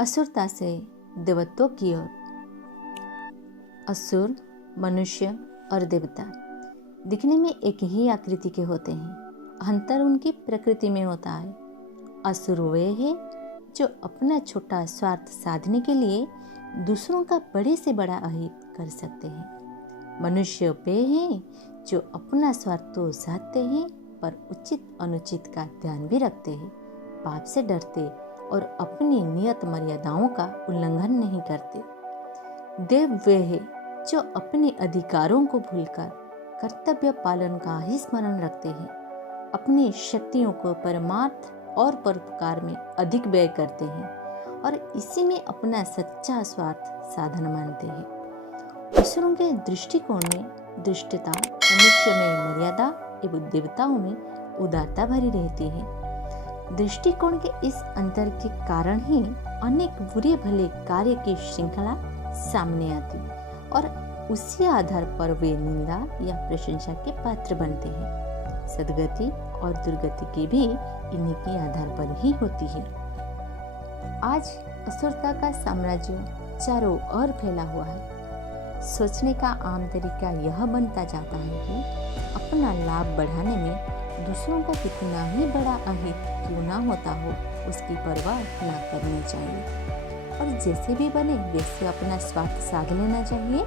असुरता से देवत्व की ओर। असुर, मनुष्य और देवता दिखने में एक ही आकृति के होते हैं, अंतर उनकी प्रकृति में होता है। असुर वे हैं जो अपना छोटा स्वार्थ साधने के लिए दूसरों का बड़े से बड़ा अहित कर सकते हैं। मनुष्य वे हैं जो अपना स्वार्थ तो साधते हैं पर उचित अनुचित का ध्यान भी रखते हैं, पाप से डरते और अपनी नियत मर्यादाओं का उल्लंघन नहीं करते। देव वे हैं जो अपने अधिकारों को भूलकर कर्तव्य पालन का ही स्मरण रखते हैं, अपनी शक्तियों को परमार्थ और परोपकार में अधिक व्यय करते हैं और इसी में अपना सच्चा स्वार्थ साधन मानते हैं। असुरों के दृष्टिकोण में दुष्टता, मनुष्य में मर्यादा एवं देवताओं में उदारता भरी रहती है। दृष्टिकोण के इस अंतर के कारण ही अनेक बुरे भले कार्य की श्रृंखला सामने आती और उसी आधार पर वे निंदा या प्रशंसा के पात्र बनते हैं। सद्गति और दुर्गति की भी इन्हीं के आधार पर ही होती है। आज असुरता का साम्राज्य चारों ओर फैला हुआ है। सोचने का आम तरीका यह बनता जाता है कि अपना लाभ बढ़ाने में दूसरों का कितना ही बड़ा अहित क्यों ना होता हो, उसकी परवाह ना करनी चाहिए और जैसे भी बने वैसे अपना स्वार्थ साध लेना चाहिए।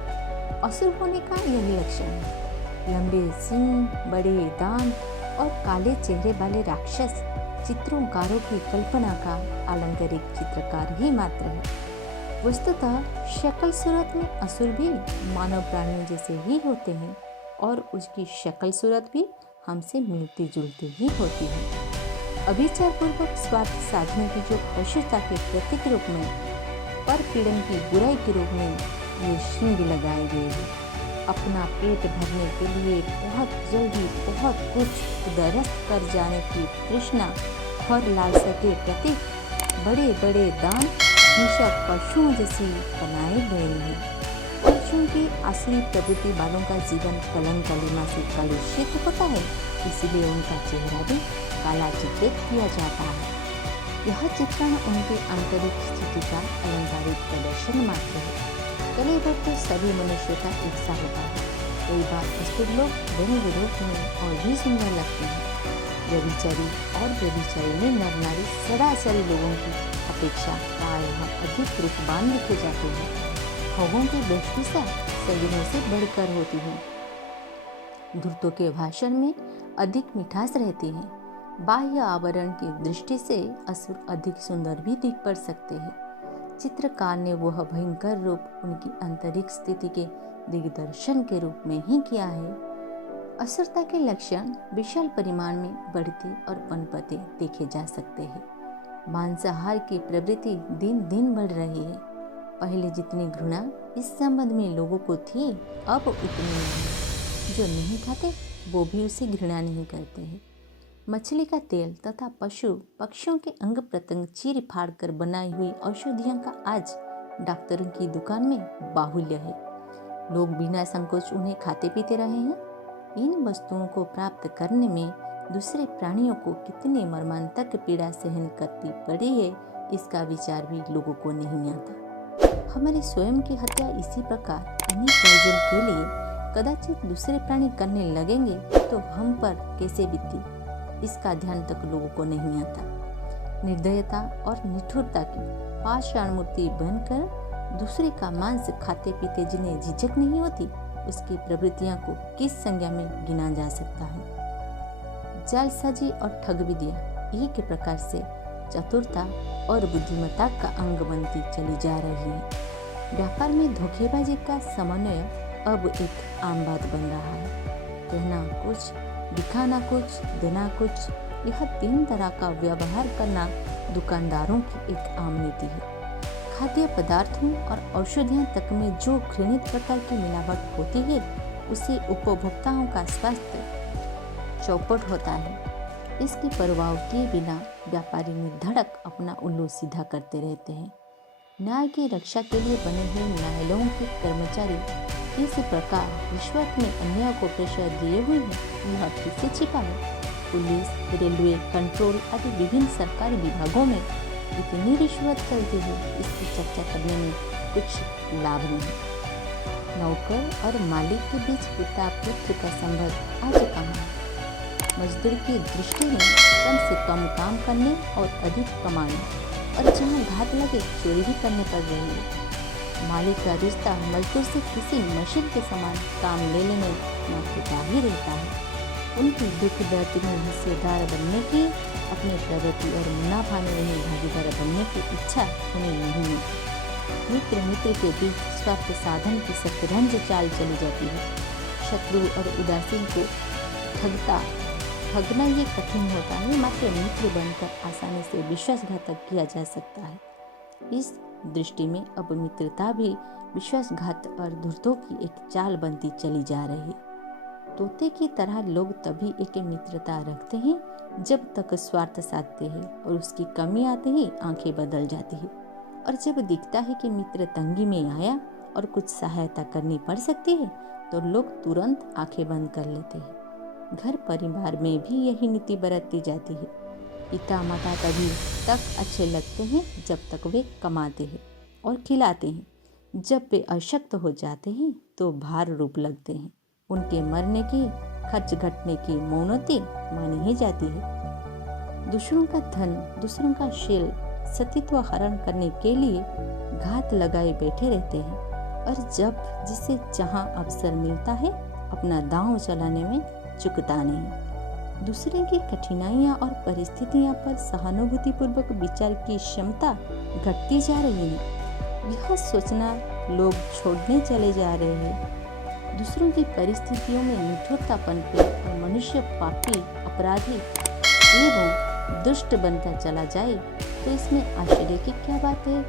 असुर होने का यही लक्षण है। लंबे सींग, बड़े दांत और काले चेहरे वाले राक्षस चित्रोंकारों की कल्पना का अलंकारिक चित्रकार ही मात्र है। वस्तुतः शक्ल सूरत में असुर भी मानव प्राणी जैसे ही होते हैं और उसकी शक्ल सूरत भी हमसे मिलती जुलती ही होती है। अभिचार पूर्वक स्वार्थ साधने की जो पशुता के प्रतीक रूप में, पर पीड़न की बुराई के रूप में ये श्रृंग लगाए गए हैं। अपना पेट भरने के लिए बहुत जल्दी बहुत कुछ उदरस्त कर जाने की तृष्णा और लालसा के प्रति बड़े बड़े दान हिंसक पशुओं जैसी बनाए गए हैं। पशुओं की असली प्रवृत्ति वालों का जीवन कलंक कलिमा से कलुषित होता है, इसलिए उनका चेहरा भी काला चित्रित किया जाता है। यह चित्रण उनके आंतरिक स्थिति का अलंकारिक प्रदर्शन मात्र है। कलेवर तो सभी मनुष्यों का एक सा होता है। कई बार असुर लोग रंग रूप में और भी सुंदर लगते हैं। व्यभिचारी और व्यभिचारी में नर नारी सरासरी लोगों की अपेक्षा प्रायः अधिक रूपवान लिखे जाते हैं। भोगों की वेशभूषा सज्जनों से बढ़कर होती है। धूर्तों के भाषण में अधिक मिठास रहती है। बाह्य आवरण की दृष्टि से असुर अधिक सुंदर भी दिख पड़ सकते हैं। चित्रकार ने वह भयंकर रूप उनकी आंतरिक स्थिति के दिग्दर्शन के रूप में ही किया है। असुरता के लक्षण विशाल परिमाण में बढ़ते और पनपते देखे जा सकते हैं। मांसाहार की प्रवृत्ति दिन दिन बढ़ रही है। पहले जितनी घृणा इस संबंध में लोगों को थी, अब उतनी नहीं। जो नहीं खाते वो भी उसे घृणा नहीं करते हैं। मछली का तेल तथा पशु पक्षियों के अंग प्रत्यंग चीर फाड़ कर बनाई हुई औषधियों का आज डॉक्टरों की दुकान में बाहुल्य है। लोग बिना संकोच उन्हें खाते पीते रहे हैं। इन वस्तुओं को प्राप्त करने में दूसरे प्राणियों को कितनी मर्मांतक पीड़ा सहन करनी पड़ी है, इसका विचार भी लोगों को नहीं आता। हमारी स्वयं की हत्या इसी प्रकार इन्हीं प्रयोजन के लिए कदाचित दूसरे प्राणी करने लगेंगे तो हम पर कैसे बीती, इसका ध्यान तक लोगों को नहीं आता। निर्दयता और निठुरता की पाषाण मूर्ति बनकर दूसरे का मांस खाते पीते जिन्हें झिझक नहीं होती, उसकी प्रवृत्तियों को किस संज्ञा में गिना जा सकता है। जालसाजी और ठग विद्या एक प्रकार से चतुरता और बुद्धिमत्ता का अंग बनती चली जा रही है। व्यापार में धोखेबाजी का समन्वय अब एक आम बात बन रहा है। कहना कुछ, दिखाना कुछ, देना कुछ, यह तीन तरह का व्यवहार करना दुकानदारों की एक आम नीति है। खाद्य पदार्थों और औषधियों तक में जो घृणित प्रकार की मिलावट होती है, उसे उपभोक्ताओं का स्वास्थ्य चौपट होता है। इसकी परवाह किए बिना व्यापारी निर्धड़क अपना उल्लू सीधा करते रहते हैं। न्याय की रक्षा के लिए बने हुए न्यायालयों के कर्मचारी इस प्रकार रिश्वत में अन्याय को प्रेशर दिए हुए हैं, यह किससे छिपा है। पुलिस, रेलवे, कंट्रोल आदि विभिन्न सरकारी विभागों में इतनी रिश्वत चलती है, इसकी चर्चा करने में कुछ लाभ नहीं। नौकर और मालिक के बीच पिता पुत्र का संबंध आज कहाँ है? मजदूर की दृष्टि में कम से कम काम करने और अधिक कमाने, और जहाँ घात लगे चोरी ही करने पड़ रही है। मालिक का रिश्ता मजदूर से किसी मशीन के समान काम ले लेने का ही रहता है। उनकी दुख दर्द में हिस्सेदार बनने की, अपने प्रगति और मुनाफा में उन्हें भागीदार बनने की इच्छा उन्हें नहीं है। मित्र के बीच स्वार्थ साधन की शतरंज चाल चली जाती है। शत्रु और उदासीन को ठगना ये कठिन होता है, मात्र मित्र बनकर आसानी से विश्वासघातक किया जा सकता है। इस दृष्टि में अब मित्रता भी विश्वासघात और धूर्तों की एक चाल बनती चली जा रही है। तोते की तरह लोग तभी एक मित्रता रखते हैं जब तक स्वार्थ साधते हैं, और उसकी कमी आते ही आंखें बदल जाती है। और जब दिखता है कि मित्र तंगी में आया और कुछ सहायता करनी पड़ सकती है, तो लोग तुरंत आंखें बंद कर लेते हैं। घर परिवार में भी यही नीति बरतती जाती है। पिता माता तभी तक अच्छे लगते हैं जब तक वे कमाते हैं और खिलाते हैं। जब वे अशक्त हो जाते हैं तो भार रूप लगते हैं। उनके मरने की, खर्च घटने की मौनती मानी ही जाती है। दूसरों का धन, दूसरों का शील सतीत्व हरण करने के लिए घात लगाए बैठे रहते हैं, और जब जिसे जहां अवसर मिलता है अपना दांव चलाने में चुकता नहीं। दूसरे की कठिनाइयां और परिस्थितियां पर सहानुभूतिपूर्वक विचार की क्षमता घटती जा रही है। यह सोचना लोग छोड़ने चले जा रहे हैं। दूसरों की परिस्थितियों में निठुरतापन पे और मनुष्य पापी, अपराधी एवं दुष्ट बनता चला जाए तो इसमें आश्चर्य की क्या बात है।